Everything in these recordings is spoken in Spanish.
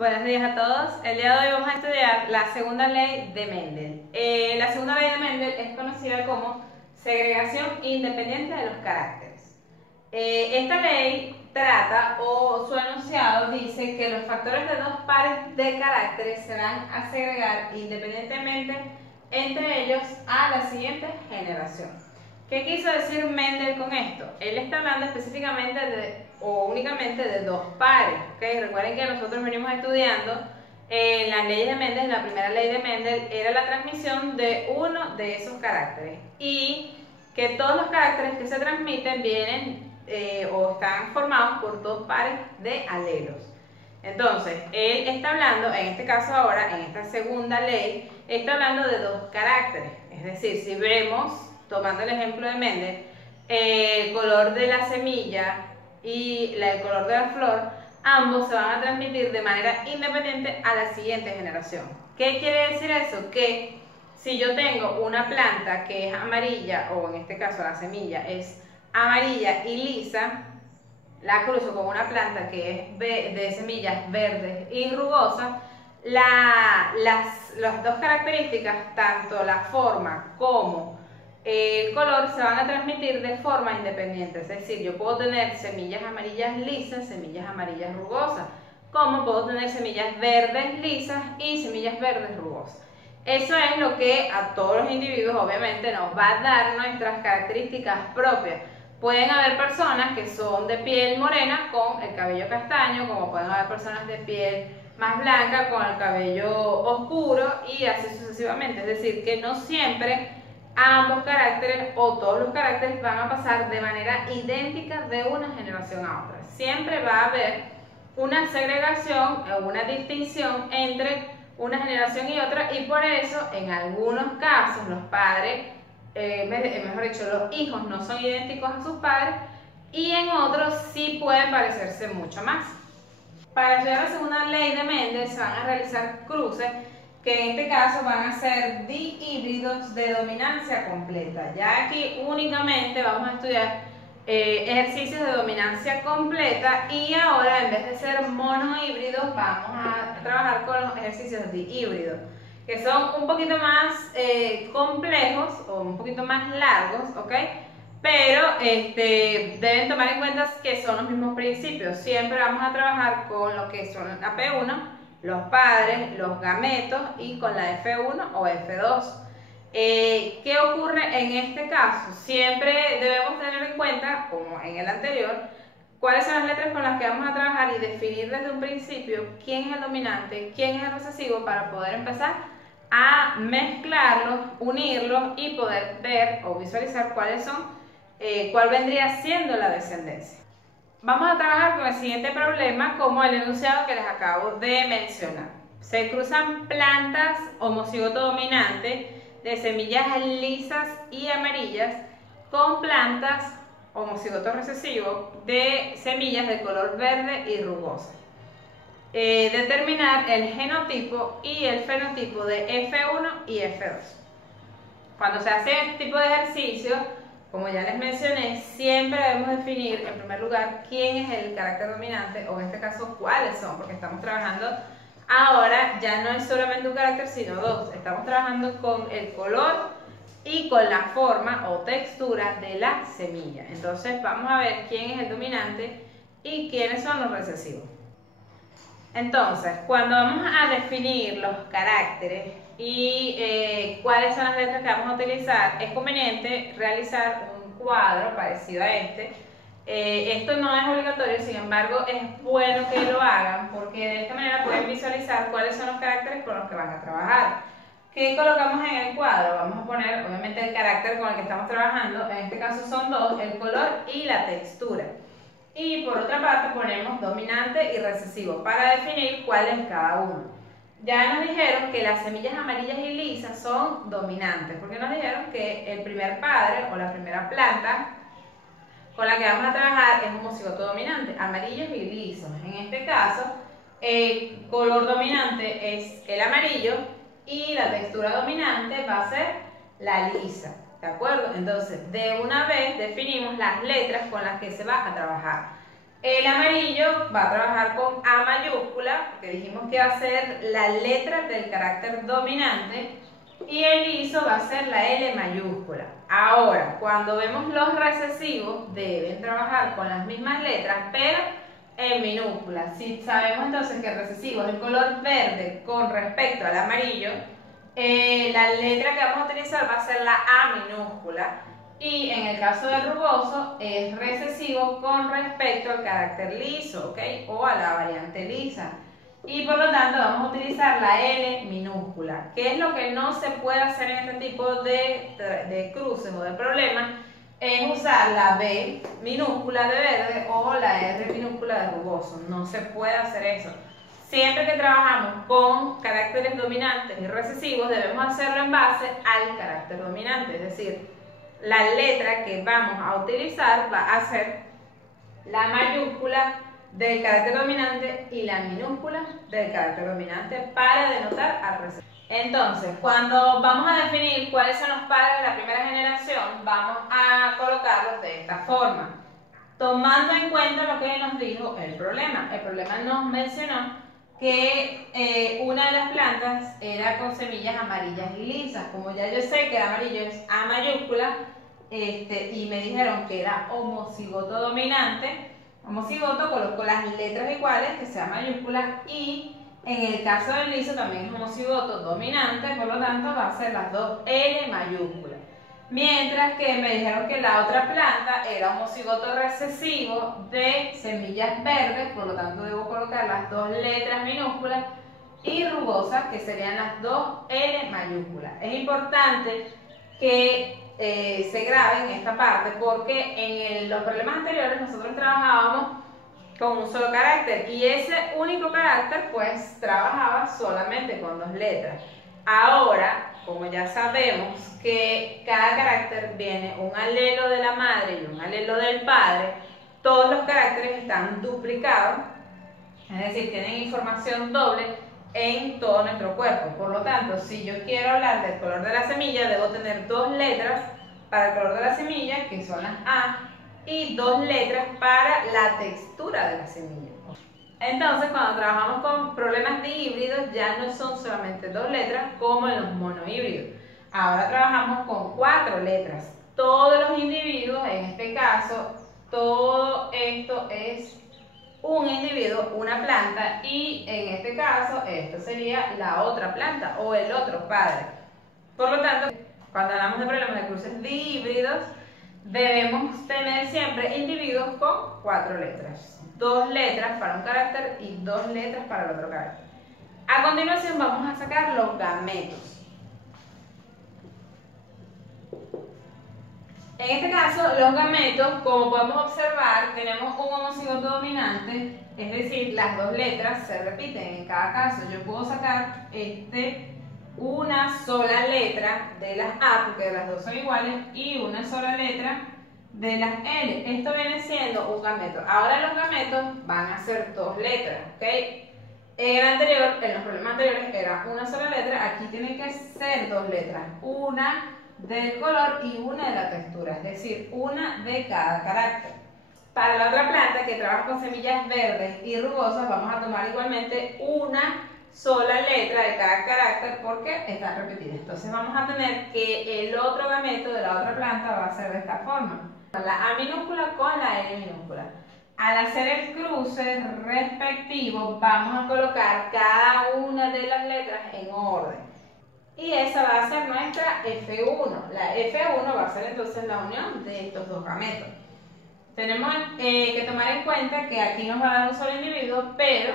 Buenos días a todos. El día de hoy vamos a estudiar la segunda ley de Mendel. La segunda ley de Mendel es conocida como segregación independiente de los caracteres. Esta ley trata, o su enunciado dice que los factores de dos pares de caracteres se van a segregar independientemente entre ellos a la siguiente generación. ¿Qué quiso decir Mendel con esto? Él está hablando específicamente o únicamente de dos pares, ¿okay? Recuerden que nosotros venimos estudiando las leyes de Mendel. La primera ley de Mendel era la transmisión de uno de esos caracteres y que todos los caracteres que se transmiten vienen o están formados por dos pares de alelos. Entonces, él está hablando, en este caso ahora, en esta segunda ley, está hablando de dos caracteres. Es decir, si vemos, tomando el ejemplo de Mendel, el color de la semilla y el color de la flor, ambos se van a transmitir de manera independiente a la siguiente generación. ¿Qué quiere decir eso? Que si yo tengo una planta que es amarilla, o en este caso la semilla es amarilla y lisa, la cruzo con una planta que es de semillas verdes y rugosas, las dos características, tanto la forma como el color, se van a transmitir de forma independiente. Es decir, yo puedo tener semillas amarillas lisas, semillas amarillas rugosas, como puedo tener semillas verdes lisas y semillas verdes rugosas. Eso es lo que a todos los individuos obviamente nos va a dar nuestras características propias. Pueden haber personas que son de piel morena con el cabello castaño, como pueden haber personas de piel más blanca con el cabello oscuro y así sucesivamente. Es decir, que no siempre ambos caracteres o todos los caracteres van a pasar de manera idéntica de una generación a otra. Siempre va a haber una segregación o una distinción entre una generación y otra, y por eso en algunos casos los padres, mejor dicho, los hijos no son idénticos a sus padres, y en otros sí pueden parecerse mucho más. Para estudiar la segunda ley de Mendel se van a realizar cruces, que en este caso van a ser dihíbridos de dominancia completa. Ya aquí únicamente vamos a estudiar ejercicios de dominancia completa, y ahora en vez de ser monohíbridos vamos a trabajar con los ejercicios dihíbridos, que son un poquito más complejos o un poquito más largos, ¿ok? Pero deben tomar en cuenta que son los mismos principios. Siempre vamos a trabajar con lo que son la P1, los padres, los gametos, y con la F1 o F2. ¿Qué ocurre en este caso? Siempre debemos tener en cuenta, como en el anterior, cuáles son las letras con las que vamos a trabajar y definir desde un principio quién es el dominante, quién es el recesivo, para poder empezar a mezclarlos, unirlos y poder ver o visualizar cuáles son, cuál vendría siendo la descendencia. Vamos a trabajar con el siguiente problema, como el enunciado que les acabo de mencionar. Se cruzan plantas homocigoto dominante de semillas lisas y amarillas con plantas homocigoto recesivo de semillas de color verde y rugosa. Determinar el genotipo y el fenotipo de F1 y F2. Cuando se hace este tipo de ejercicio, como ya les mencioné, siempre debemos definir en primer lugar quién es el carácter dominante, o en este caso cuáles son, porque estamos trabajando ahora, ya no es solamente un carácter sino dos. Estamos trabajando con el color y con la forma o textura de la semilla. Entonces vamos a ver quién es el dominante y quiénes son los recesivos. Entonces, cuando vamos a definir los caracteres y cuáles son las letras que vamos a utilizar, es conveniente realizar un cuadro parecido a este. Esto no es obligatorio, sin embargo es bueno que lo hagan, porque de esta manera pueden visualizar cuáles son los caracteres con los que van a trabajar. ¿Qué colocamos en el cuadro? Vamos a poner obviamente el carácter con el que estamos trabajando, en este caso son dos, el color y la textura. Y por otra parte ponemos dominante y recesivo para definir cuál es cada uno. Ya nos dijeron que las semillas amarillas y lisas son dominantes, porque nos dijeron que el primer padre o la primera planta con la que vamos a trabajar es homocigoto dominante, amarillos y lisos. En este caso, el color dominante es el amarillo y la textura dominante va a ser la lisa. ¿De acuerdo? Entonces, de una vez definimos las letras con las que se va a trabajar. El amarillo va a trabajar con A mayúscula, porque dijimos que va a ser la letra del carácter dominante, y el liso va a ser la L mayúscula. Ahora, cuando vemos los recesivos, deben trabajar con las mismas letras, pero en minúsculas. Si sabemos entonces que el recesivo es el color verde con respecto al amarillo, la letra que vamos a utilizar va a ser la A minúscula. Y en el caso del rugoso es recesivo con respecto al carácter liso, ¿ok? O a la variante lisa. Y por lo tanto vamos a utilizar la L minúscula. ¿Qué es lo que no se puede hacer en este tipo de cruces o de problemas? Es usar la B minúscula de verde o la R minúscula de rugoso. No se puede hacer eso. Siempre que trabajamos con caracteres dominantes y recesivos debemos hacerlo en base al carácter dominante, es decir, la letra que vamos a utilizar va a ser la mayúscula del carácter dominante y la minúscula del carácter dominante para denotar al recesivo. Entonces, cuando vamos a definir cuáles son los padres de la primera generación, vamos a colocarlos de esta forma, tomando en cuenta lo que nos dijo el problema. El problema nos mencionó que una de las plantas era con semillas amarillas y lisas. Como ya yo sé que el amarillo es A mayúscula, y me dijeron que era homocigoto dominante, homocigoto coloco las letras iguales, que sea mayúscula, y en el caso del liso también es homocigoto dominante, por lo tanto va a ser las dos L mayúsculas. Mientras que me dijeron que la otra planta era homocigoto recesivo de semillas verdes, por lo tanto debo colocar las dos letras minúsculas, y rugosas, que serían las dos L mayúsculas. Es importante que se graben esta parte porque en los problemas anteriores nosotros trabajábamos con un solo carácter y ese único carácter pues trabajaba solamente con dos letras. Ahora, como ya sabemos que cada carácter viene un alelo de la madre y un alelo del padre, todos los caracteres están duplicados, es decir, tienen información doble en todo nuestro cuerpo. Por lo tanto, si yo quiero hablar del color de la semilla, debo tener dos letras para el color de la semilla, que son las A, y dos letras para la textura de la semilla. Entonces, cuando trabajamos con problemas de híbridos, ya no son solamente dos letras como en los monohíbridos. Ahora trabajamos con 4 letras. Todos los individuos, en este caso, todo esto es un individuo, una planta, y en este caso, esto sería la otra planta o el otro padre. Por lo tanto, cuando hablamos de problemas de cruces de híbridos, debemos tener siempre individuos con 4 letras. 2 letras para un carácter y 2 letras para el otro carácter. A continuación vamos a sacar los gametos. En este caso, los gametos, como podemos observar, tenemos un homocigoto dominante, es decir, las 2 letras se repiten en cada caso. Yo puedo sacar una sola letra de las A, porque las dos son iguales, y una sola letra de las L. Esto viene siendo un gameto. Ahora los gametos van a ser 2 letras, ¿ok? En los problemas anteriores era una sola letra, aquí tiene que ser 2 letras, una del color y una de la textura, es decir, una de cada carácter. Para la otra planta que trabaja con semillas verdes y rugosas, vamos a tomar igualmente una sola letra de cada carácter porque está repetida. Entonces vamos a tener que el otro gameto de la otra planta va a ser de esta forma. La A minúscula con la L minúscula. Al hacer el cruce respectivo, vamos a colocar cada una de las letras en orden. Y esa va a ser nuestra F1. La F1 va a ser entonces la unión de estos dos gametos. Tenemos que tomar en cuenta que aquí nos va a dar un solo individuo, pero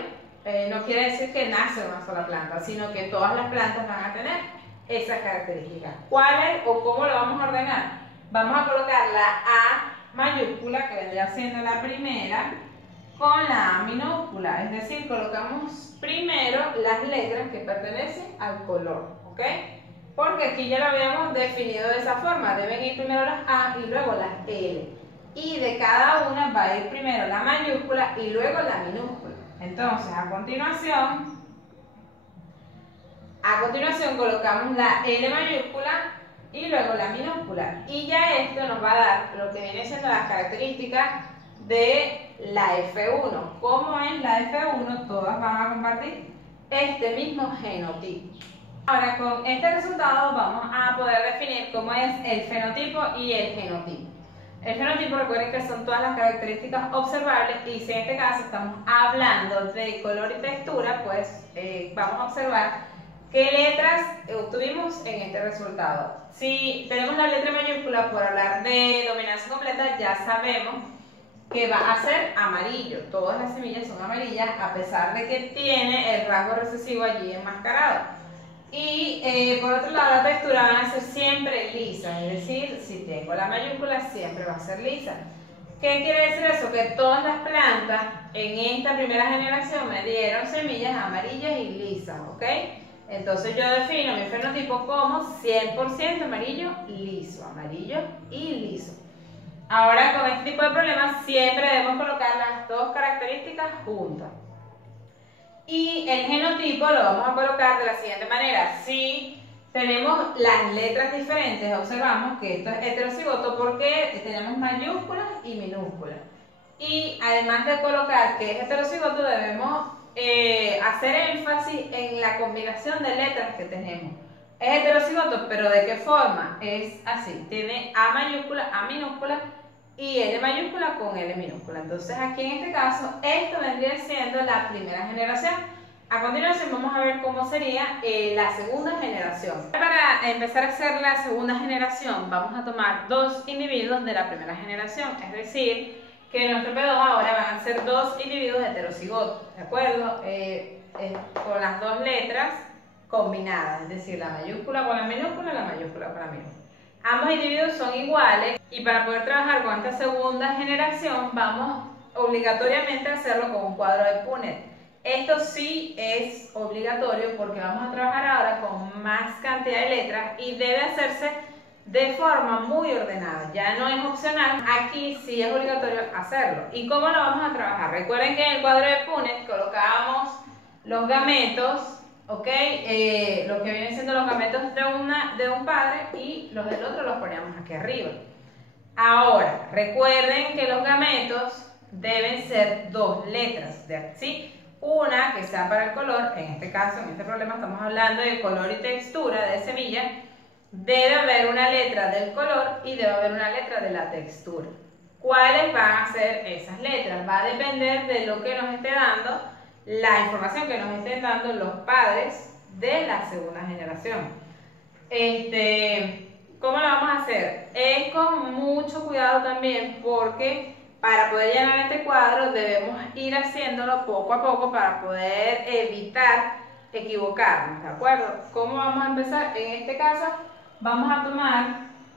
no quiere decir que nace una sola planta, sino que todas las plantas van a tener esas características. ¿Cuál es o cómo lo vamos a ordenar? Vamos a colocar la A mayúscula, que vendría siendo la primera, con la A minúscula, es decir, colocamos primero las letras que pertenecen al color, ¿ok? Porque aquí ya lo habíamos definido de esa forma, deben ir primero las A y luego las L, y de cada una va a ir primero la mayúscula y luego la minúscula. Entonces, a continuación colocamos la L mayúscula y luego la minúscula, y ya esto nos va a dar lo que viene siendo las características de la F1. ¿Cómo es la F1? Todas van a compartir este mismo genotipo. Ahora, con este resultado vamos a poder definir cómo es el fenotipo y el genotipo. El fenotipo, recuerden que son todas las características observables, y si en este caso estamos hablando de color y textura, pues vamos a observar qué letras obtuvimos en este resultado. Si tenemos la letra mayúscula, por hablar de dominancia completa, ya sabemos que va a ser amarillo. Todas las semillas son amarillas, a pesar de que tiene el rasgo recesivo allí enmascarado. Y por otro lado, la textura van a ser siempre lisas, es decir, si tengo la mayúscula siempre va a ser lisa. ¿Qué quiere decir eso? Que todas las plantas en esta primera generación me dieron semillas amarillas y lisas, ¿ok? Entonces yo defino mi fenotipo como 100% amarillo liso, amarillo y liso. Ahora, con este tipo de problemas siempre debemos colocar las dos características juntas. Y el genotipo lo vamos a colocar de la siguiente manera. Si tenemos las letras diferentes, observamos que esto es heterocigoto porque tenemos mayúsculas y minúsculas. Y además de colocar que es heterocigoto, debemos hacer énfasis en la combinación de letras que tenemos. Es heterocigoto, pero ¿de qué forma? Es así, tiene A mayúscula, A minúscula y L mayúscula con L minúscula. Entonces aquí en este caso, esto vendría siendo la primera generación. A continuación vamos a ver cómo sería la segunda generación. Para empezar a hacer la segunda generación, vamos a tomar dos individuos de la primera generación, es decir, que nuestro P2 ahora van a ser dos individuos heterocigotos, ¿de acuerdo? Con las dos letras combinadas, es decir, la mayúscula con la minúscula, la mayúscula con la minúscula. Ambos individuos son iguales, y para poder trabajar con esta segunda generación vamos obligatoriamente a hacerlo con un cuadro de Punnett. Esto sí es obligatorio porque vamos a trabajar ahora con más cantidad de letras y debe hacerse de forma muy ordenada. Ya no es opcional, aquí sí es obligatorio hacerlo. ¿Y cómo lo vamos a trabajar? Recuerden que en el cuadro de Punnett colocábamos los gametos, ¿ok? Lo que vienen siendo los gametos de un padre, y los del otro los poníamos aquí arriba. Ahora, recuerden que los gametos deben ser dos letras, ¿sí? Una que sea para el color, en este caso, en este problema estamos hablando de color y textura de semilla. Debe haber una letra del color y debe haber una letra de la textura. ¿Cuáles van a ser esas letras? Va a depender de lo que nos esté dando, la información que nos estén dando los padres de la segunda generación. ¿Cómo lo vamos a hacer? Es con mucho cuidado también, porque para poder llenar este cuadro debemos ir haciéndolo poco a poco para poder evitar equivocarnos, ¿de acuerdo? ¿Cómo vamos a empezar? En este caso vamos a tomar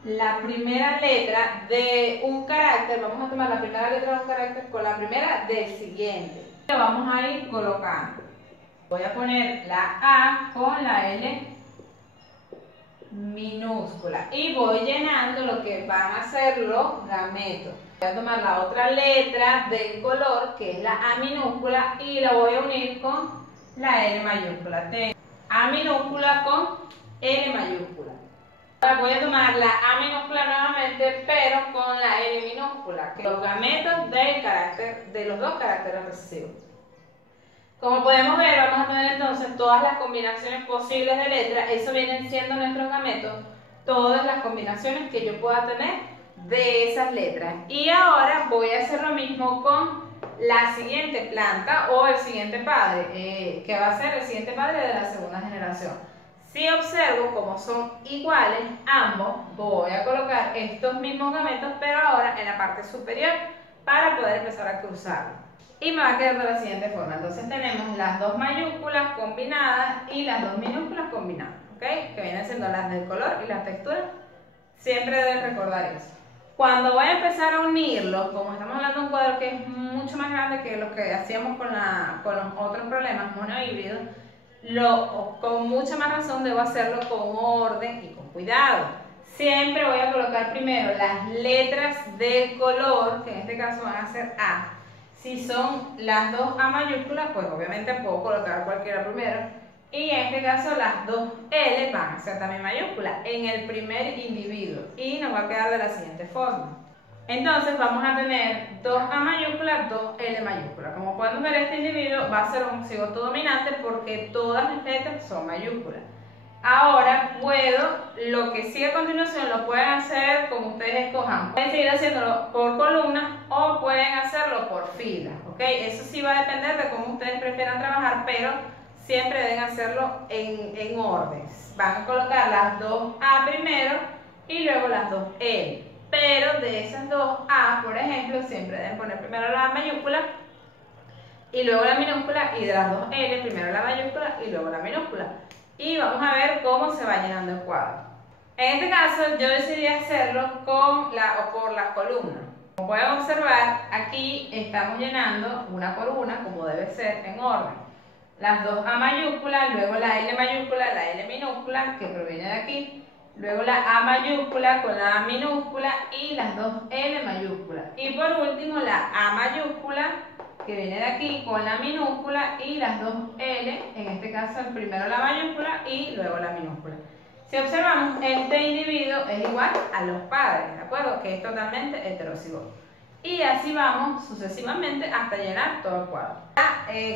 la primera letra de un carácter, vamos a tomar la primera letra de un carácter con la primera del siguiente. Lo vamos a ir colocando. Voy a poner la A con la L minúscula y voy llenando lo que van a ser los gametos. Voy a tomar la otra letra del color, que es la A minúscula, y la voy a unir con la L mayúscula. Tengo A minúscula con L mayúscula. Ahora voy a tomar la A minúscula nuevamente, pero con la L minúscula, que son los gametos de los dos caracteres recesivos. Como podemos ver, vamos a tener entonces todas las combinaciones posibles de letras. Eso vienen siendo nuestros gametos, todas las combinaciones que yo pueda tener de esas letras. Y ahora voy a hacer lo mismo con la siguiente planta o el siguiente padre, que va a ser el siguiente padre de la segunda generación. Si observo como son iguales ambos, voy a colocar estos mismos gametos, pero ahora en la parte superior, para poder empezar a cruzarlo. Y me va a quedar de la siguiente forma. Entonces tenemos las dos mayúsculas combinadas y las dos minúsculas combinadas, ¿ok? Que vienen siendo las del color y las texturas. Siempre deben recordar eso. Cuando voy a empezar a unirlos, como estamos hablando de un cuadro que es mucho más grande que lo que hacíamos con los otros problemas monohíbridos, con mucha más razón debo hacerlo con orden y con cuidado. Siempre voy a colocar primero las letras del color, que en este caso van a ser A. Si son las dos A mayúsculas, pues obviamente puedo colocar cualquiera primero. Y en este caso las dos L van a ser también mayúsculas en el primer individuo. Y nos va a quedar de la siguiente forma. Entonces vamos a tener 2 A mayúsculas, 2 L mayúsculas. Como podemos ver, este individuo va a ser homocigoto dominante porque todas las letras son mayúsculas. Ahora lo que sigue a continuación lo pueden hacer como ustedes escojan. Pueden seguir haciéndolo por columnas o pueden hacerlo por filas, ¿ok? Eso sí va a depender de cómo ustedes prefieran trabajar, pero siempre deben hacerlo en orden. Van a colocar las 2 A primero y luego las 2 L. Pero de esas 2 A, por ejemplo, siempre deben poner primero la A mayúscula y luego la minúscula, y de las 2 L primero la mayúscula y luego la minúscula. Y vamos a ver cómo se va llenando el cuadro. En este caso yo decidí hacerlo por las columnas. Como pueden observar, aquí estamos llenando una por una, como debe ser, en orden. Las 2 A mayúsculas, luego la L mayúscula, la L minúscula, que proviene de aquí, luego la A mayúscula con la A minúscula y las 2 L mayúsculas. Y por último la A mayúscula, que viene de aquí con la minúscula y las 2 L, en este caso primero la mayúscula y luego la minúscula. Si observamos, este individuo es igual a los padres, ¿de acuerdo? Que es totalmente heterocigoto. Y así vamos sucesivamente hasta llenar todo el cuadro.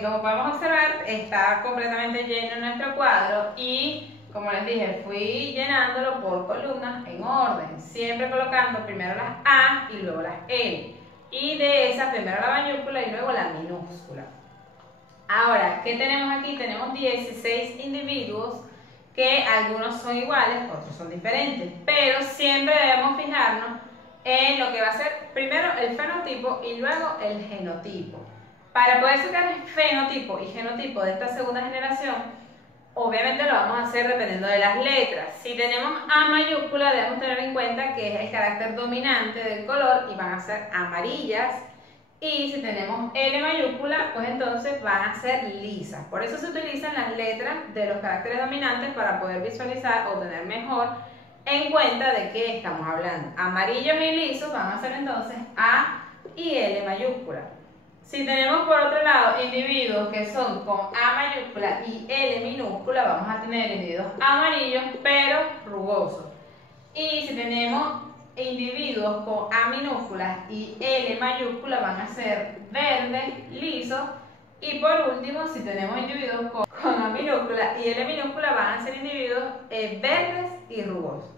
Como podemos observar, está completamente lleno nuestro cuadro y, como les dije, fui llenándolo por columnas en orden, siempre colocando primero las A y luego las L. Y de esas primero la mayúscula y luego la minúscula. Ahora, ¿qué tenemos aquí? Tenemos 16 individuos que algunos son iguales, otros son diferentes, pero siempre debemos fijarnos en lo que va a ser primero el fenotipo y luego el genotipo. Para poder sacar el fenotipo y genotipo de esta segunda generación, obviamente lo vamos a hacer dependiendo de las letras. Si tenemos A mayúscula, debemos tener en cuenta que es el carácter dominante del color y van a ser amarillas. Y si tenemos L mayúscula, pues entonces van a ser lisas. Por eso se utilizan las letras de los caracteres dominantes para poder visualizar o tener mejor en cuenta de qué estamos hablando. Amarillos y lisos van a ser entonces A y L mayúscula. Si tenemos por otro lado individuos que son con A mayúscula y L minúscula, vamos a tener individuos amarillos pero rugosos. Y si tenemos individuos con A minúscula y L mayúscula, van a ser verdes, lisos. Y por último, si tenemos individuos con A minúscula y L minúscula, van a ser individuos verdes y rugosos.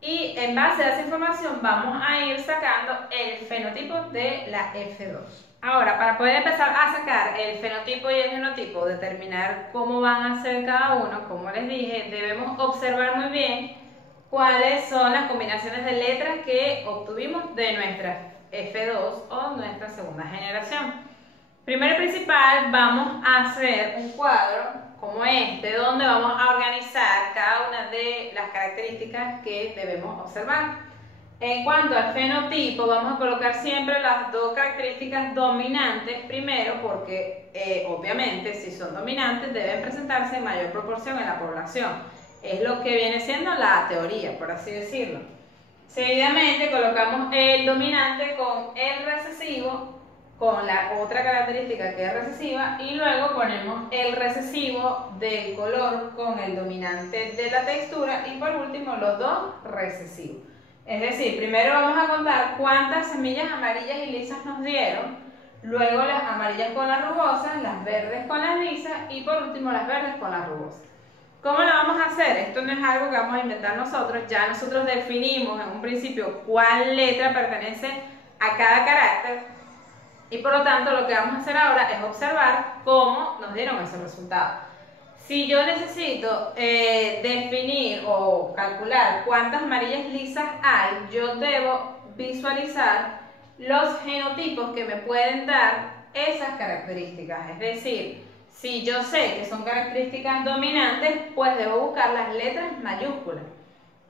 Y en base a esa información vamos a ir sacando el fenotipo de la F2. Ahora, para poder empezar a sacar el fenotipo y el genotipo, determinar cómo van a ser cada uno, como les dije, debemos observar muy bien cuáles son las combinaciones de letras que obtuvimos de nuestra F2 o nuestra segunda generación. Primero y principal, vamos a hacer un cuadro como este, donde vamos a organizar cada una de las características que debemos observar. En cuanto al fenotipo, vamos a colocar siempre las 2 características dominantes primero, porque obviamente si son dominantes deben presentarse en mayor proporción en la población. Es lo que viene siendo la teoría, por así decirlo. Seguidamente colocamos el dominante con el recesivo, con la otra característica que es recesiva, y luego ponemos el recesivo del color con el dominante de la textura y por último los 2 recesivos. Es decir, primero vamos a contar cuántas semillas amarillas y lisas nos dieron, luego las amarillas con las rugosas, las verdes con las lisas y por último las verdes con las rugosas. ¿Cómo lo vamos a hacer? Esto no es algo que vamos a inventar nosotros, ya nosotros definimos en un principio cuál letra pertenece a cada carácter y por lo tanto lo que vamos a hacer ahora es observar cómo nos dieron esos resultados. Si yo necesito definir o calcular cuántas amarillas lisas hay, yo debo visualizar los genotipos que me pueden dar esas características. Es decir, si yo sé que son características dominantes, pues debo buscar las letras mayúsculas.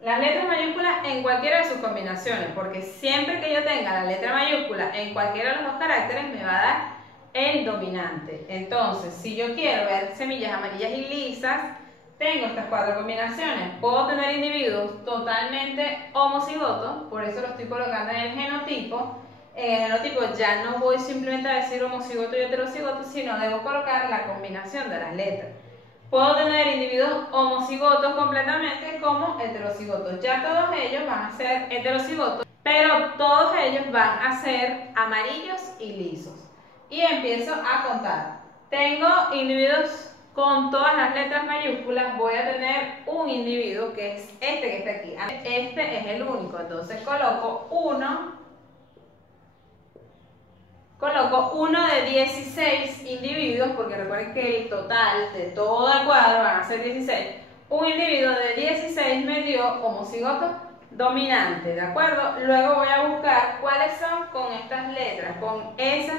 Las letras mayúsculas en cualquiera de sus combinaciones, porque siempre que yo tenga la letra mayúscula en cualquiera de los 2 caracteres me va a dar el dominante. Entonces, si yo quiero ver semillas amarillas y lisas, tengo estas 4 combinaciones. Puedo tener individuos totalmente homocigotos, por eso lo estoy colocando en el genotipo. En el genotipo ya no voy simplemente a decir homocigoto y heterocigoto, sino debo colocar la combinación de las letras. Puedo tener individuos homocigotos completamente como heterocigotos. Ya todos ellos van a ser heterocigotos pero todos ellos van a ser amarillos y lisos. Y empiezo a contar. Tengo individuos con todas las letras mayúsculas, voy a tener un individuo que es este que está aquí. Este es el único, entonces coloco uno de 16 individuos, porque recuerden que el total de todo el cuadro van a ser 16. Un individuo de 16 me dio homocigoto dominante, ¿de acuerdo? Luego voy a buscar cuáles son con estas letras, con esas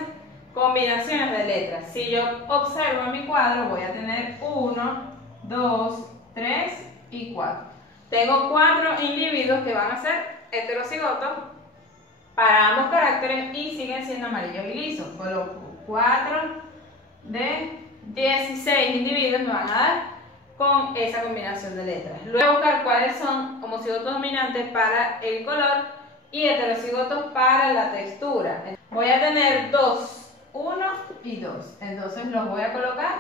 combinaciones de letras. Si yo observo en mi cuadro, voy a tener 1, 2, 3 y 4. Tengo 4 individuos que van a ser heterocigotos para ambos caracteres y siguen siendo amarillos y lisos. Coloco 4 de 16 individuos me van a dar con esa combinación de letras. Luego voy a buscar cuáles son homocigotos dominantes para el color y heterocigotos para la textura. Voy a tener 2, 1 y 2. Entonces los voy a colocar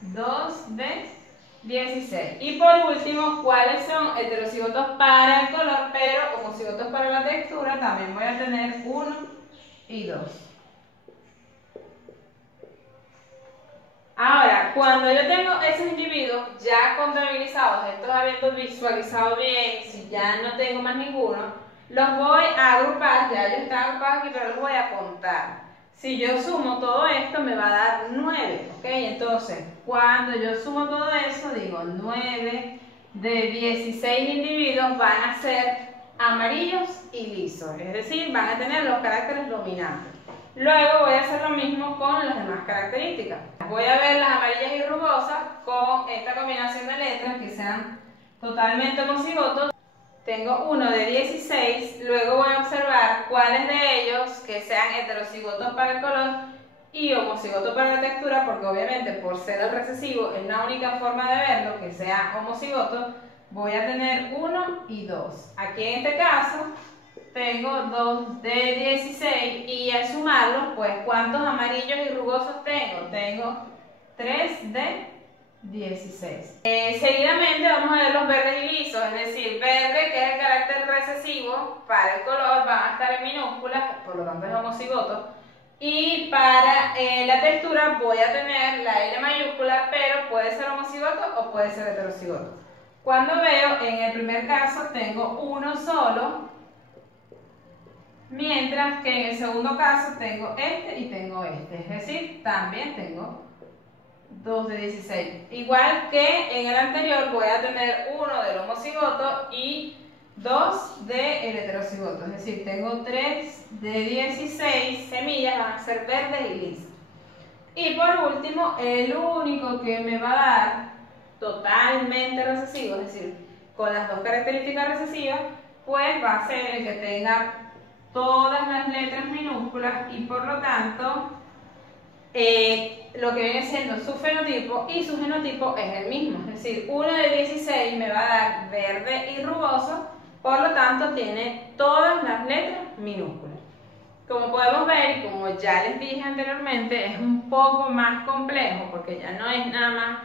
2 de 16. Y por último, cuáles son heterocigotos para el color, pero homocigotos para la textura, también voy a tener 1 y 2. Ahora, cuando yo tengo esos individuos ya contabilizados, estos habiendo visualizado bien, si ya no tengo más ninguno, los voy a agrupar, ya ellos están agrupados aquí, pero los voy a contar. Si yo sumo todo esto me va a dar 9, ¿ok? Entonces, cuando yo sumo todo eso, digo 9 de 16 individuos van a ser amarillos y lisos, es decir, van a tener los caracteres dominantes. Luego voy a hacer lo mismo con las demás características. Voy a ver las amarillas y rugosas con esta combinación de letras que sean totalmente homocigotos. Tengo uno de 16, luego voy a observar cuáles de ellos que sean heterocigotos para el color y homocigotos para la textura, porque obviamente por ser el recesivo es la única forma de verlo, que sea homocigoto. Voy a tener 1 y 2. Aquí en este caso tengo 2 de 16 y al sumarlos, pues ¿cuántos amarillos y rugosos tengo? Tengo 3 de 16. Seguidamente vamos a ver los verdes y lisos, es decir, verde que es el carácter recesivo para el color, van a estar en minúsculas, por lo tanto es homocigoto. Y para la textura voy a tener la L mayúscula, pero puede ser homocigoto o puede ser heterocigoto. Cuando veo, en el primer caso tengo uno solo, mientras que en el segundo caso tengo este y tengo este, es decir, también tengo 2 de 16. Igual que en el anterior voy a tener uno del homocigoto y 2 del heterocigoto, es decir, tengo 3 de 16 semillas, van a ser verdes y lisas. Y por último, el único que me va a dar totalmente recesivo, es decir, con las dos características recesivas, pues va a ser el que tenga todas las letras minúsculas y por lo tanto lo que viene siendo su fenotipo y su genotipo es el mismo, es decir, uno de 16 me va a dar verde y rugoso, por lo tanto tiene todas las letras minúsculas. Como podemos ver y como ya les dije anteriormente, es un poco más complejo porque ya no es nada más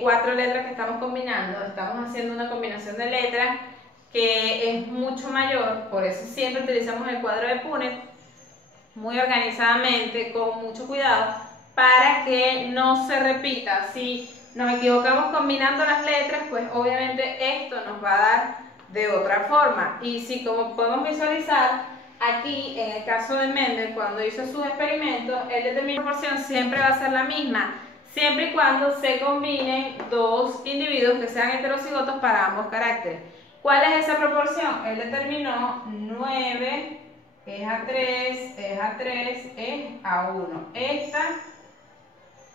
4 letras que estamos combinando, estamos haciendo una combinación de letras que es mucho mayor, por eso siempre utilizamos el cuadro de Punnett muy organizadamente, con mucho cuidado, para que no se repita. Si nos equivocamos combinando las letras, pues obviamente esto nos va a dar de otra forma. Y si, como podemos visualizar, aquí en el caso de Mendel, cuando hizo sus experimentos, él determinó la proporción siempre va a ser la misma, siempre y cuando se combinen dos individuos que sean heterocigotos para ambos caracteres. ¿Cuál es esa proporción? Él determinó 9 es a 3, es a 3, es a 1.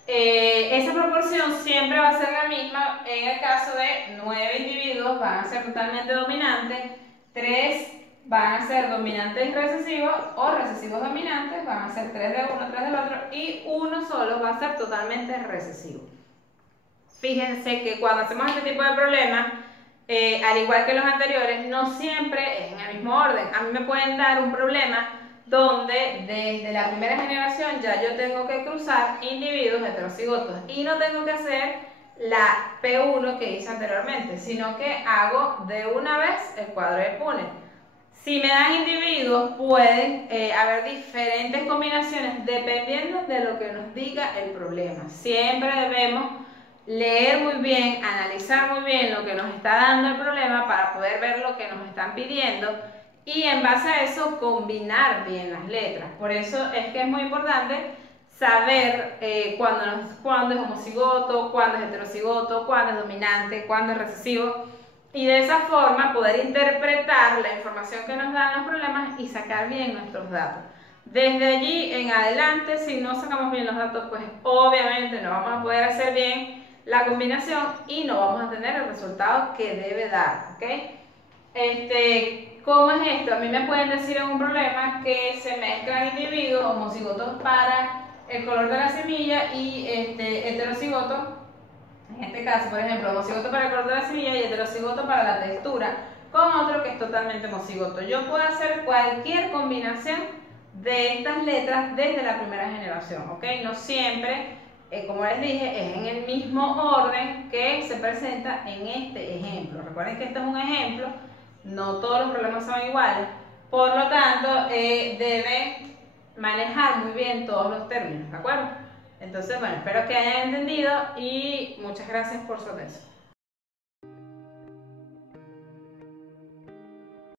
Esa proporción siempre va a ser la misma en el caso de 9 individuos, van a ser totalmente dominantes, 3 van a ser dominantes recesivos o recesivos dominantes, van a ser 3 de uno, 3 del otro y uno solo va a ser totalmente recesivo. Fíjense que cuando hacemos este tipo de problemas, al igual que los anteriores, no siempre es en el mismo orden. A mí me pueden dar un problema donde desde la primera generación ya yo tengo que cruzar individuos heterocigotos y no tengo que hacer la P1 que hice anteriormente, sino que hago de una vez el cuadro de Punnett. Si me dan individuos, pueden haber diferentes combinaciones dependiendo de lo que nos diga el problema. Siempre debemos leer muy bien, analizar muy bien lo que nos está dando el problema para poder ver lo que nos están pidiendo y en base a eso combinar bien las letras. Por eso es que es muy importante saber cuándo es homocigoto, cuándo es heterocigoto, cuándo es dominante, cuándo es recesivo, y de esa forma poder interpretar la información que nos dan los problemas y sacar bien nuestros datos. Desde allí en adelante, si no sacamos bien los datos, pues obviamente no vamos a poder hacer bien la combinación y no vamos a tener el resultado que debe dar, ¿ok? ¿Cómo es esto? A mí me pueden decir en un problema que se mezclan individuos homocigotos para el color de la semilla y heterocigotos, en este caso, por ejemplo, homocigoto para el color de la semilla y heterocigoto para la textura, con otro que es totalmente homocigoto. Yo puedo hacer cualquier combinación de estas letras desde la primera generación, ¿ok? No siempre, como les dije, es en el mismo orden que se presenta en este ejemplo. Recuerden que este es un ejemplo, no todos los problemas son iguales, por lo tanto, deben manejar muy bien todos los términos, ¿de acuerdo? Entonces, bueno, espero que hayan entendido y muchas gracias por su atención.